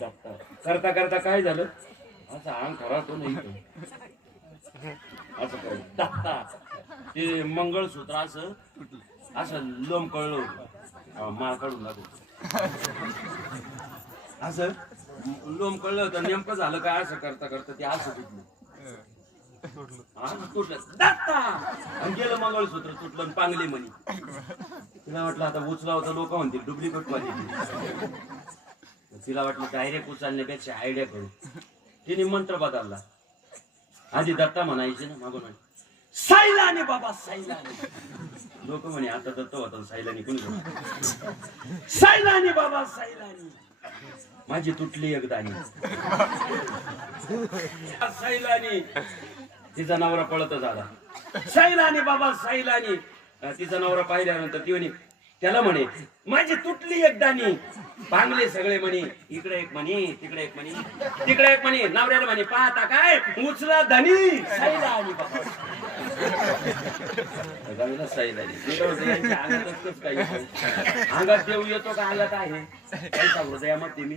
दत्ता करता करता काय झालं असं अंग खरातो नाही असं काय दत्ता ते मंगळसूत्र असं असं लोम कळलं होतं माळ काढून लागत असं लोम कळलं होतं नेमकं झालं काय असं करता करता ते असं तुटलं दत्ता आणि गेलं मंगळसूत्र तुटलं पांगली म्हणी तिला वाटलं आता उचला होता लोक म्हणतील डुप्लिकेट क्वालिटी तिला वाटलं डायरेक्ट उचलण्यापेक्षा आयडिया करू तिने मंत्र बदलला आधी दत्ता म्हणायचे ना मागून सायलाने बाबा सायलाने लोक म्हणे आता दत्त होता सायलाने कोणी सायलाने बाबा सायलाने माझी तुटली एकदानी सायलाने तिचा नवरा पळत झाला सायलाने बाबा सायलाने तिचा नवरा पाहिल्यानंतर ती म्हणे त्याला म्हणे माझी तुटली एकदानी पांगले सगळे म्हणे इकडे एक म्हणे तिकडे एक म्हणे तिकडे एक म्हणे नवऱ्याला म्हणे पाहता काय उचला धनी सायलाने बाबा अंगात देऊ येतो का अंगात आहे काही सांगतो यामध्ये मी